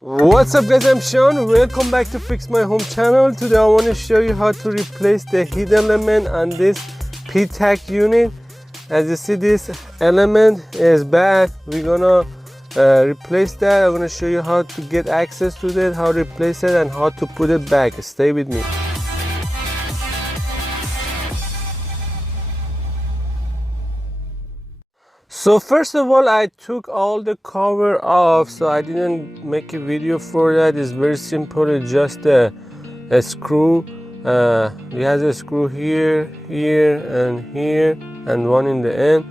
What's up guys, I'm Sean. Welcome back to Fix My Home channel. Today I want to show you how to replace the heat element on this PTAC unit. As you see, this element is bad. We're gonna replace that. I'm gonna show you how to get access to that, how to replace it, and how to put it back. Stay with me. So first of all, I took all the cover off, so I didn't make a video for that. It's very simple. It's just a screw. It has a screw here, and one in the end.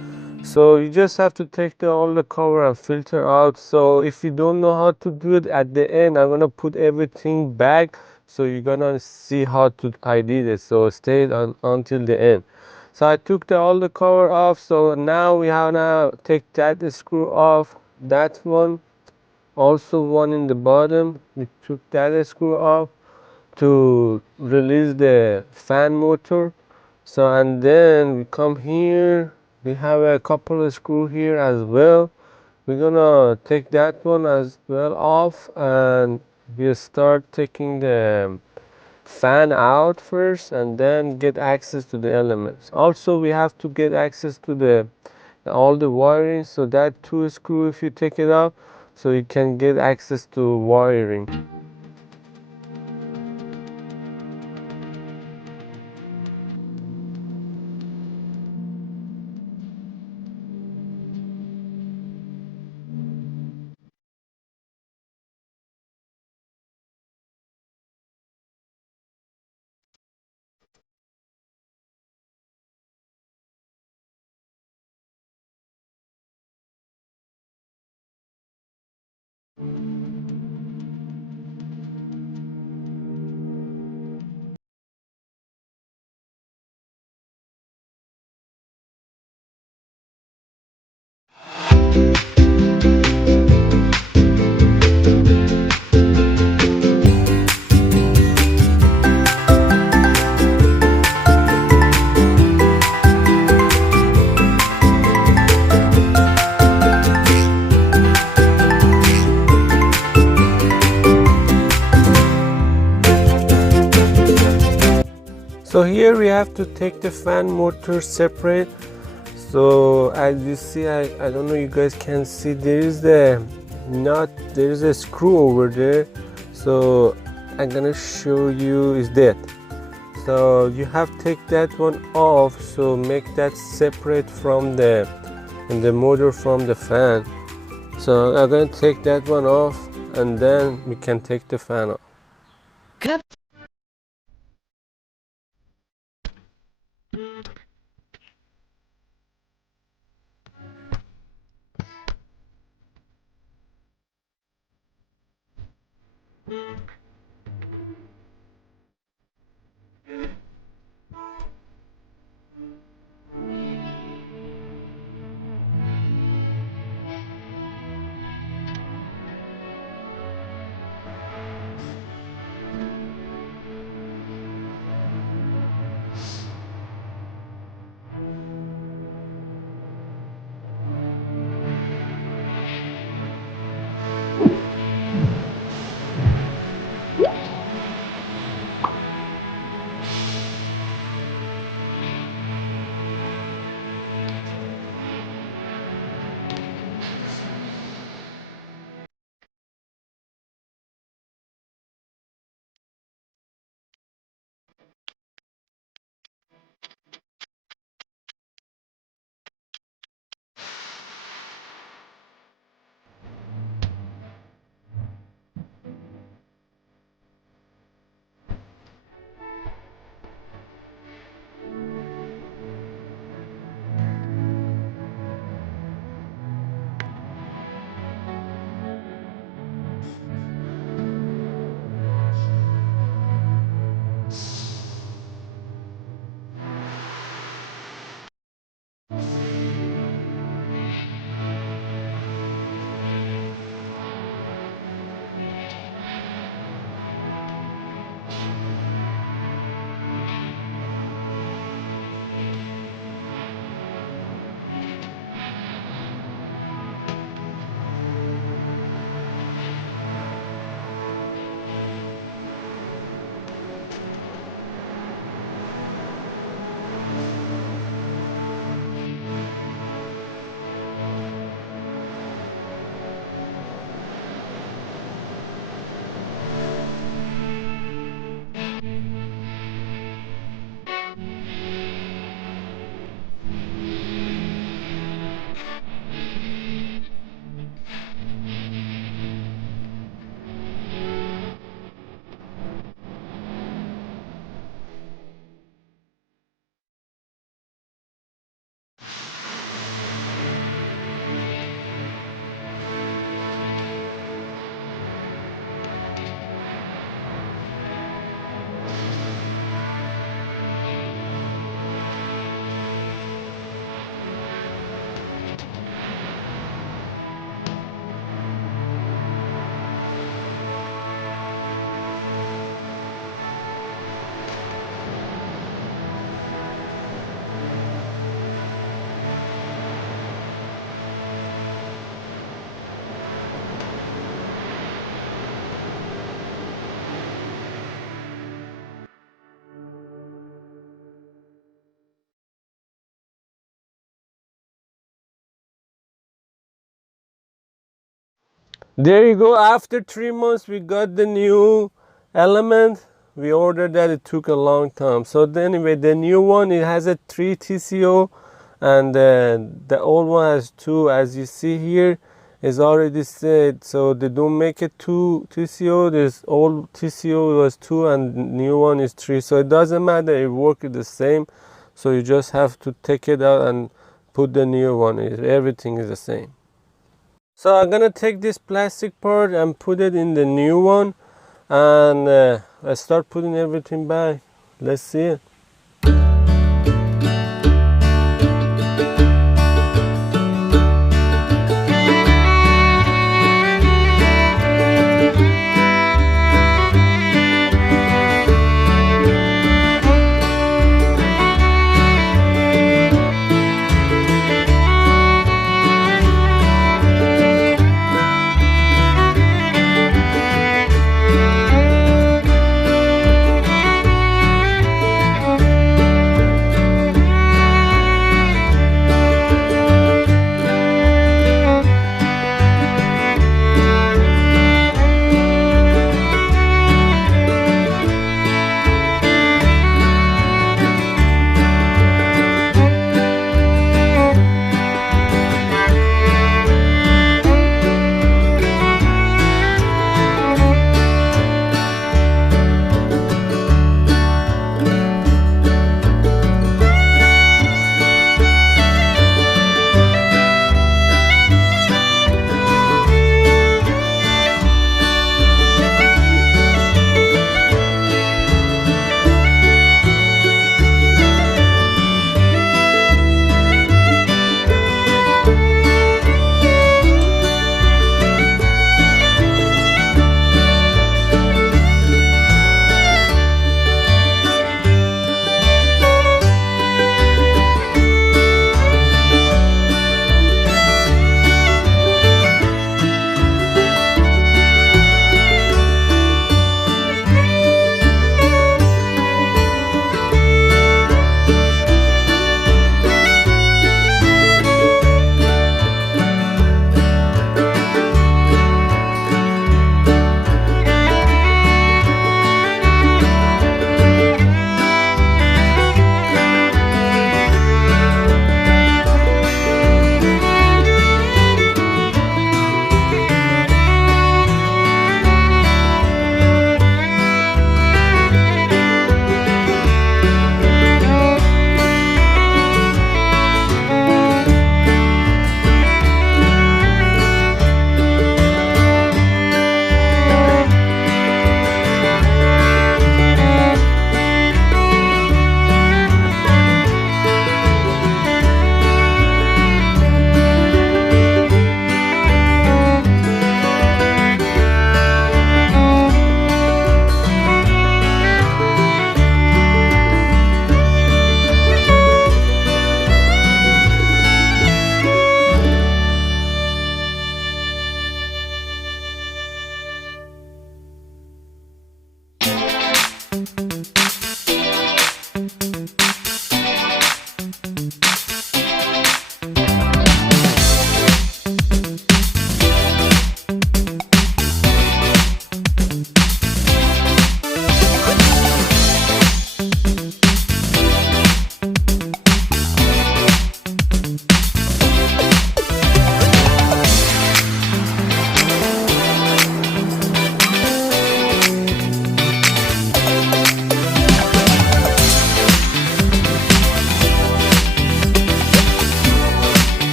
So you just have to take all the cover and filter out. So if you don't know how to do it, at the end I'm gonna put everything back, so you're gonna see how I did it. So stay on until the end. So I took all the cover off. So now we have take that screw off, that one, also one in the bottom. We took that screw off to release the fan motor. So and then we come here, we have a couple of screws here as well. We're gonna take that one as well off, and we'll start taking the fan out first and then get access to the elements. Also we have to get access to all the wiring. So that two screw, if you take it out, so you can get access to wiring. So here we have to take the fan motor separate. So as you see, I don't know, you guys can see, there is the nut, there is a screw over there. So I'm gonna show you is that. So you have to take that one off, so make that separate from the motor from the fan. So I'm gonna take that one off, and then we can take the fan off. There you go. After 3 months, we got the new element. We ordered that. It took a long time. So anyway, the new one, it has a 3 TCO, and the old one has 2. As you see here, is already said. So they don't make it 2 TCO. This old TCO was 2, and new one is 3. So it doesn't matter. It works the same. So you just have to take it out and put the new one. Everything is the same. So I'm gonna take this plastic part and put it in the new one, and I start putting everything back. Let's see it.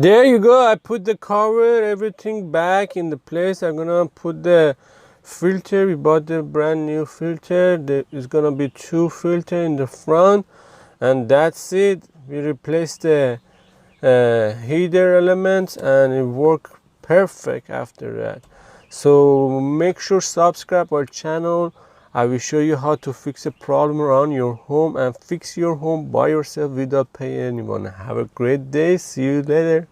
There you go. I put the cover, everything back in the place. I'm gonna put the filter, we bought the brand new filter. There is gonna be 2 filters in the front, and that's it. We replaced the heater elements and it worked perfect after that. So make sure subscribe our channel. I will show you how to fix a problem around your home and fix your home by yourself without paying anyone. Have a great day. See you later.